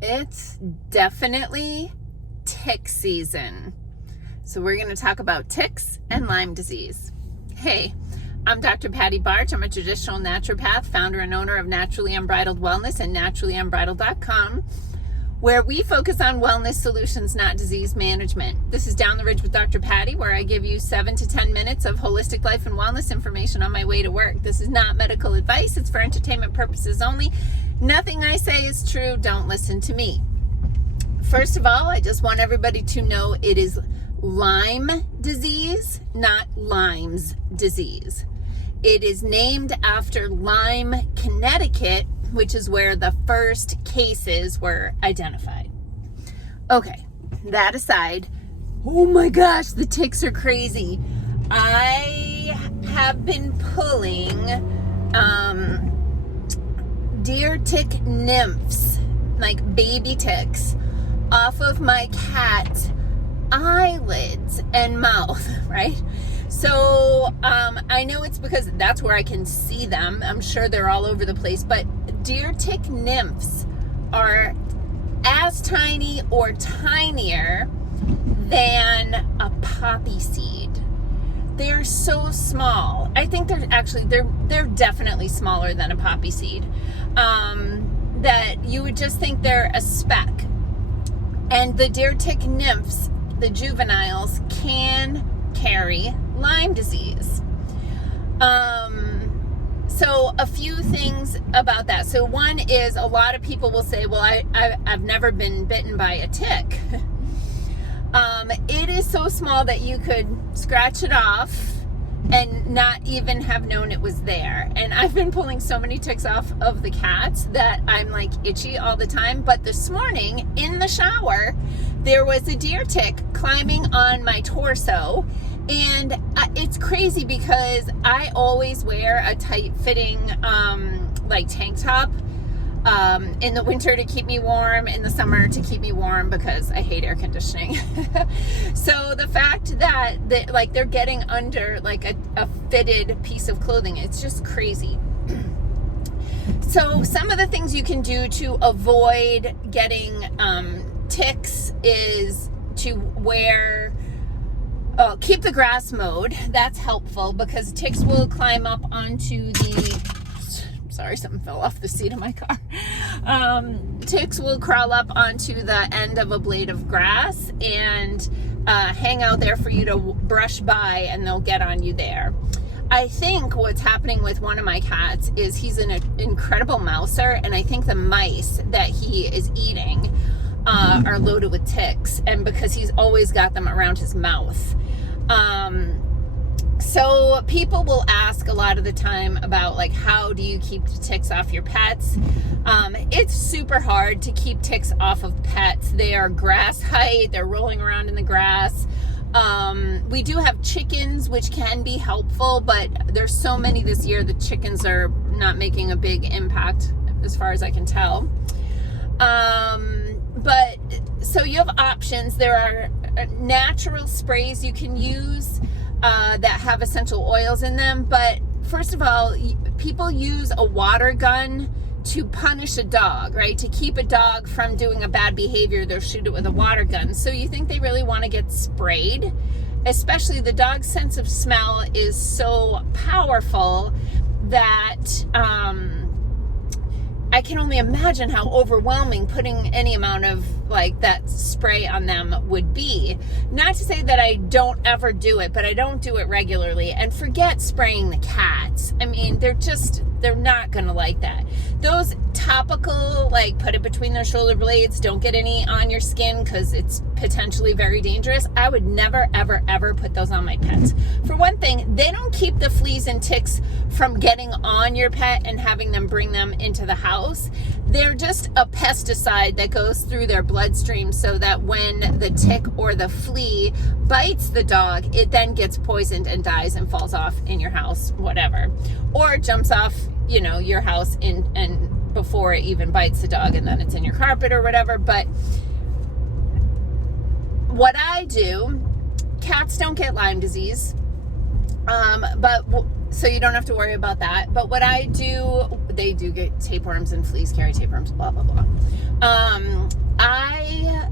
It's definitely tick season. So we're going to talk about ticks and Lyme disease. Hey, I'm Dr. Patty Barch. I'm a traditional naturopath, founder and owner of Naturally Unbridled Wellness and naturallyunbridled.com, where we focus on wellness solutions, not disease management. This is Down the Ridge with Dr. Patty, where I give you 7 to 10 minutes of holistic life and wellness information on my way to work. This is not medical advice. It's for entertainment purposes only. Nothing I say is true. Don't listen to me. First of all, I just want everybody to know it is Lyme disease, not Lyme's disease. It is named after Lyme, Connecticut, which is where the first cases were identified. Okay, that aside, oh my gosh, the ticks are crazy. I have been pulling deer tick nymphs, like baby ticks, off of my cat's eyelids and mouth, right? So I know it's because that's where I can see them. I'm sure they're all over the place, but deer tick nymphs are as tiny or tinier than a poppy seed. They're so small. I think they're definitely smaller than a poppy seed. That you would just think they're a speck. And the deer tick nymphs, the juveniles, can carry Lyme disease. So a few things about that. So one is, a lot of people will say, well, I've never been bitten by a tick. It is so small that you could scratch it off and not even have known it was there. And I've been pulling so many ticks off of the cats that I'm like itchy all the time. But this morning in the shower, there was a deer tick climbing on my torso. And it's crazy because I always wear a tight fitting like tank top in the winter to keep me warm, in the summer to keep me warm because I hate air conditioning. So the fact that like they're getting under like a fitted piece of clothing, it's just crazy. So some of the things you can do to avoid getting ticks is to keep the grass mowed. That's helpful because ticks will climb up onto sorry, something fell off the seat of my car. Ticks will crawl up onto the end of a blade of grass and hang out there for you to brush by, and they'll get on you there. I think what's happening with one of my cats is he's an incredible mouser, and I think the mice that he is eating are loaded with ticks, and because he's always got them around his mouth. So people will ask a lot of the time about like, how do you keep the ticks off your pets? It's super hard to keep ticks off of pets. They are grass height. They're rolling around in the grass. We do have chickens, which can be helpful, but there's so many this year, the chickens are not making a big impact as far as I can tell. But so you have options. There are natural sprays you can use that have essential oils in them. But first of all, people use a water gun to punish a dog, right? To keep a dog from doing a bad behavior, they'll shoot it with a water gun. So you think they really want to get sprayed? Especially the dog's sense of smell is so powerful that I can only imagine how overwhelming putting any amount of like that spray on them would be. Not to say that I don't ever do it, but I don't do it regularly. And forget spraying the cats. I mean, they're not gonna like that. Those topical, like put it between their shoulder blades, don't get any on your skin because it's potentially very dangerous. I would never, ever, ever put those on my pets. For one thing, they don't keep the fleas and ticks from getting on your pet and having them bring them into the house. They're just a pesticide that goes through their bloodstream so that when the tick or the flea bites the dog, it then gets poisoned and dies and falls off in your house, whatever. Or jumps off, your house and before it even bites the dog, and then it's in your carpet or whatever. But what I do, cats don't get Lyme disease. But So you don't have to worry about that. But what I do, they do get tapeworms, and fleas carry tapeworms, blah, blah, blah. I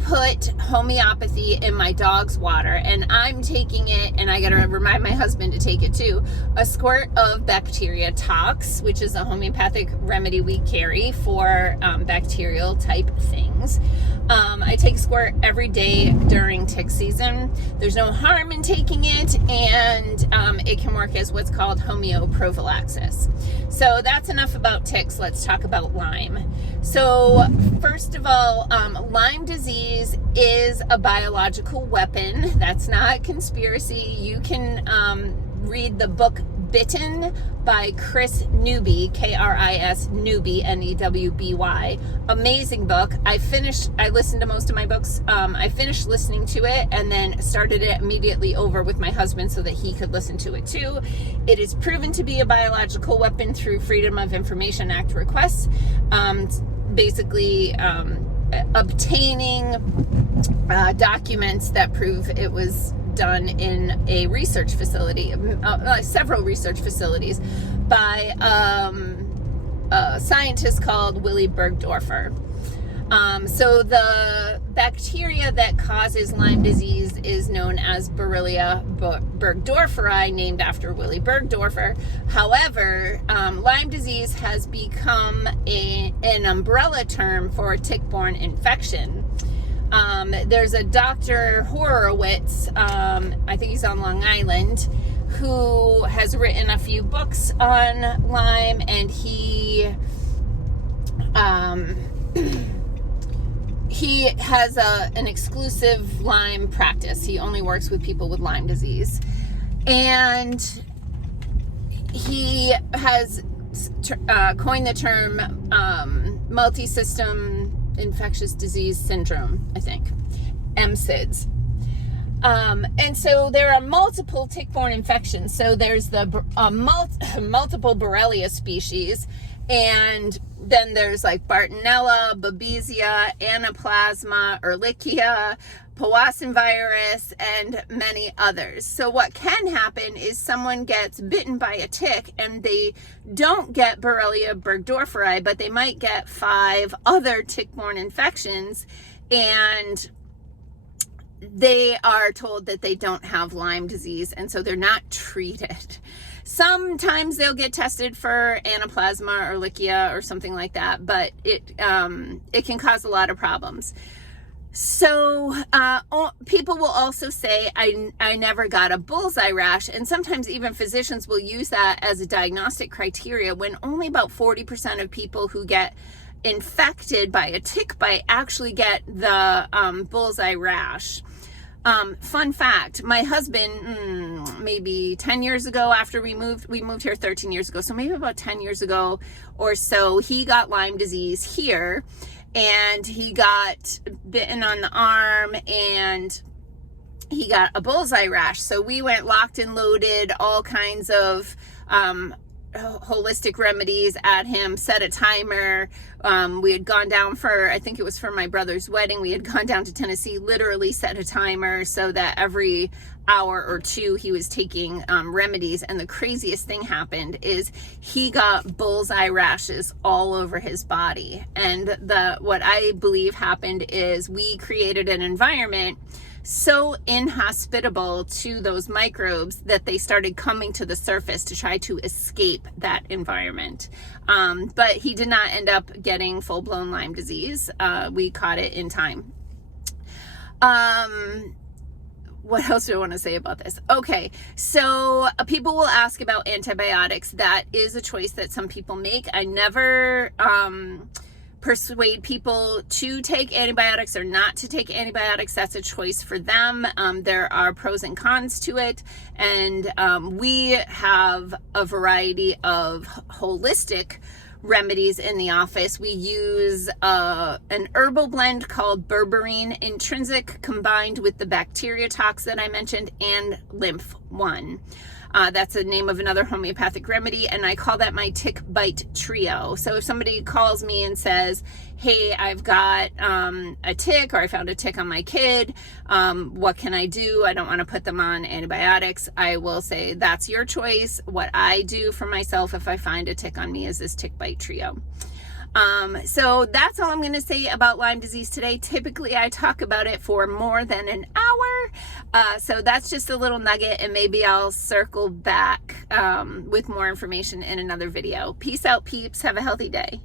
put homeopathy in my dog's water, and I'm taking it, and I gotta remind my husband to take it too, a squirt of bacteria tox, which is a homeopathic remedy we carry for bacterial type things. I take a squirt every day during tick season. There's no harm in taking it, and it can work as what's called homeoprophylaxis. So that's enough about ticks. Let's talk about Lyme. So first of all, Lyme disease is a biological weapon. That's not conspiracy. You can read the book Bitten by Chris Newby, K-R-I-S Newby, N-E-W-B-Y. Amazing book. I listened to most of my books. I finished listening to it and then started it immediately over with my husband so that he could listen to it too. It is proven to be a biological weapon through Freedom of Information Act requests. Basically, obtaining documents that prove it was done in a research facility, several research facilities, by a scientist called Willy Bergdorfer. So the bacteria that causes Lyme disease is known as Borrelia burgdorferi, named after Willy Bergdorfer. However, Lyme disease has become an umbrella term for a tick-borne infection. There's a Dr. Horowitz, I think he's on Long Island, who has written a few books on Lyme, and he has an exclusive Lyme practice. He only works with people with Lyme disease. And he has coined the term multi-system infectious disease syndrome, I think, MSIDS. And so there are multiple tick-borne infections. So there's the multiple Borrelia species, and then there's like Bartonella, Babesia, Anaplasma, Ehrlichia, Powassan virus, and many others. So what can happen is someone gets bitten by a tick and they don't get Borrelia burgdorferi, but they might get 5 other tick-borne infections, and they are told that they don't have Lyme disease, and so they're not treated. Sometimes they'll get tested for Anaplasma or Ehrlichia or something like that, but it can cause a lot of problems. So people will also say, I never got a bullseye rash, and sometimes even physicians will use that as a diagnostic criteria when only about 40% of people who get infected by a tick bite actually get the bullseye rash. Fun fact, my husband, maybe 10 years ago after we moved here 13 years ago, so maybe about 10 years ago or so, he got Lyme disease here, and he got bitten on the arm, and he got a bullseye rash. So we went locked and loaded, all kinds of holistic remedies at him, set a timer. We had gone down for, I think it was for my brother's wedding, we had gone down to Tennessee, literally set a timer so that every hour or two he was taking remedies. And the craziest thing happened is he got bullseye rashes all over his body. And what I believe happened is we created an environment so inhospitable to those microbes that they started coming to the surface to try to escape that environment. But he did not end up getting full-blown Lyme disease. We caught it in time. What else do I want to say about this? Okay, so people will ask about antibiotics. That is a choice that some people make. I never persuade people to take antibiotics or not to take antibiotics. That's a choice for them. There are pros and cons to it, and we have a variety of holistic remedies in the office. We use an herbal blend called berberine intrinsic combined with the bacteria tox that I mentioned and lymph 1. That's the name of another homeopathic remedy, and I call that my tick bite trio. So if somebody calls me and says, hey, I've got a tick, or I found a tick on my kid, what can I do? I don't want to put them on antibiotics. I will say, that's your choice. What I do for myself if I find a tick on me is this tick bite trio. So that's all I'm going to say about Lyme disease today. Typically I talk about it for more than an hour. So that's just a little nugget, and maybe I'll circle back with more information in another video. Peace out, peeps. Have a healthy day.